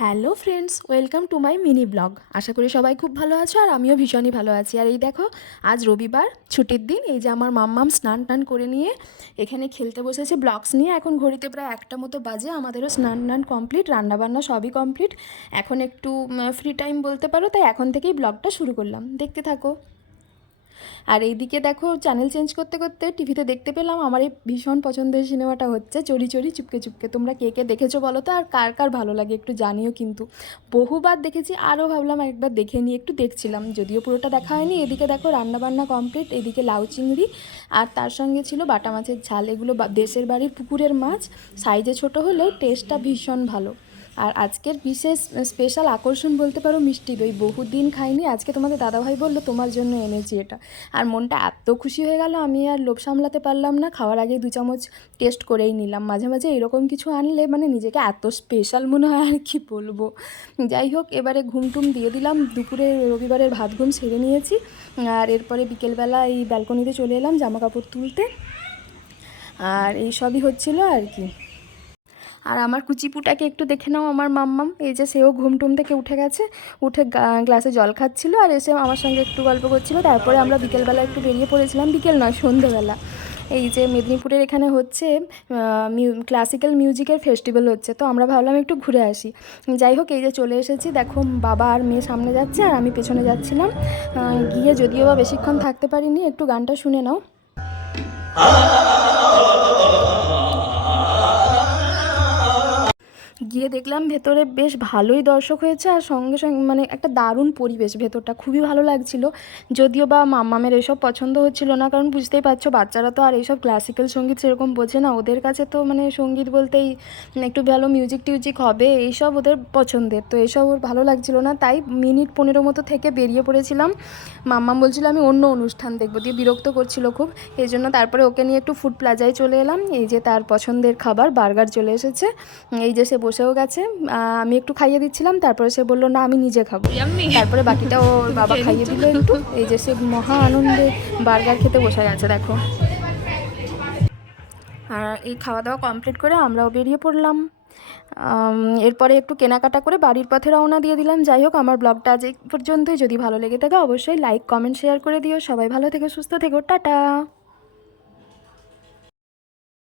Hello friends, welcome to my mini blog. আশা করি সবাই খুব ভালো আছো আর আমিও ভীষণই ভালো আছি। আর এই দেখো, আজ রবিবার, ছুটির দিন। এই যে আমার মাম্মাম স্নান টান করে নিয়ে এখানে খেলতে বসেছে ব্লগস নিয়ে। এখন ঘড়িতে প্রায় 1টা মতো বাজে। আমাদেরও স্নান টান কমপ্লিট, রান্নাবান্না সবই কমপ্লিট। এখন একটু ফ্রি টাইম বলতে পারো, তাই এখন থেকেই ব্লগটা শুরু করলাম। দেখতে থাকো। আর এইদিকে দেখো, চ্যানেল চেঞ্জ করতে করতে টিভিতে দেখতে পেলাম আমার এই ভীষণ পছন্দের সিনেমাটা হচ্ছে চোরি চোরি চুপকে চুপকে। তোমরা কে কে দেখেছো বলো তো, আর কার কার ভালো লাগে একটু জানিও। কিন্তু বহুবার দেখেছি, আরও ভাবলাম একবার দেখে নিয়ে একটু দেখছিলাম, যদিও পুরোটা দেখা হয়নি। এদিকে দেখো রান্নাবান্না কমপ্লিট। এদিকে লাউ চিংড়ি আর তার সঙ্গে ছিল বাটা মাছের ঝাল। এগুলো দেশের বাড়ির পুকুরের মাছ, সাইজে ছোট হলেও টেস্টটা ভীষণ ভালো। আর আজকের বিশেষ স্পেশাল আকর্ষণ বলতে পারো মিষ্টি দই। বহুদিন খাইনি, আজকে তোমাদের দাদাভাই বললো তোমার জন্য এনেছি এটা। আর মনটা এত খুশি হয়ে গেল, আমি আর লোভ সামলাতে পারলাম না। খাওয়ার আগে 2 চামচ টেস্ট করেই নিলাম। মাঝে মাঝে এরকম কিছু আনলে মানে নিজেকে এত স্পেশাল মনে হয়, আর কি বলবো। যাই হোক, এবারে ঘুমটুম দিয়ে দিলাম। দুপুরে রবিবারের ভাত ঘুম সেরে নিয়েছি। আর এরপরে বিকেলবেলা এই ব্যালকনিতে চলে এলাম জামা কাপড় তুলতে। আর এই সবই হচ্ছিল আর কি। আর আমার কুচিপুটাকে একটু দেখে নাও, আমার মাম্মাম। এই যে সেও ঘুমটুম থেকে উঠে গেছে, উঠে গ্লাসে জল খাচ্ছিল আর এসে আমার সঙ্গে একটু গল্প করছিল। তারপরে আমরা বিকেলবেলা একটু বেরিয়ে পড়েছিলাম, বিকেল নয় সন্ধেবেলা। এই যে মেদিনীপুরের এখানে হচ্ছে ক্লাসিক্যাল মিউজিকের ফেস্টিভ্যাল হচ্ছে, তো আমরা ভাবলাম একটু ঘুরে আসি। যাই হোক, এই যে চলে এসেছি। দেখো বাবা আর মেয়ে সামনে যাচ্ছে আর আমি পেছনে যাচ্ছিলাম। গিয়ে যদিও বা বেশিক্ষণ থাকতে পারিনি, একটু গানটা শুনে নাও। গিয়ে দেখলাম ভেতরে বেশ ভালোই দর্শক হয়েছে, আর সঙ্গে সঙ্গে মানে একটা দারুণ পরিবেশ, ভেতরটা খুবই ভালো লাগছিল। যদিও বা মাম্মামের এসব পছন্দ হচ্ছিল না, কারণ বুঝতেই পারছো বাচ্চারা তো আর এইসব ক্লাসিক্যাল সঙ্গীত সেরকম বোঝে না। ওদের কাছে তো মানে সঙ্গীত বলতেই একটু ভালো মিউজিক টিউজিক হবে, এইসব ওদের পছন্দের। তো এইসব ওর ভালো লাগছিল না, তাই মিনিট 15 মতো থেকে বেরিয়ে পড়েছিলাম। মাম্মাম বলছিল আমি অন্য অনুষ্ঠান দেখবো, দিয়ে বিরক্ত করছিল খুব। এই জন্য তারপরে ওকে নিয়ে একটু ফুড প্লাজায় চলে এলাম। এই যে তার পছন্দের খাবার বার্গার চলে এসেছে। এই যে সে বসেও গেছে, আমি একটু খাইয়ে দিচ্ছিলাম। তারপরে সে বললো না আমি নিজে খাবো। তারপরে বাকিটা ওর বাবা খাইয়ে দিল একটু। এই যে সে মহা আনন্দে বার্গার খেতে বসে গেছে দেখো। আর এই খাওয়া দাওয়া কমপ্লিট করে আমরাও বেরিয়ে পড়লাম। এরপরে একটু কেনাকাটা করে বাড়ির পথে রওনা দিয়ে দিলাম। যাই হোক, আমার ব্লগটা আজ এই পর্যন্তই। যদি ভালো লেগে থাকে অবশ্যই লাইক কমেন্ট শেয়ার করে দিও। সবাই ভালো থেকো, সুস্থ থেকো, টাটা।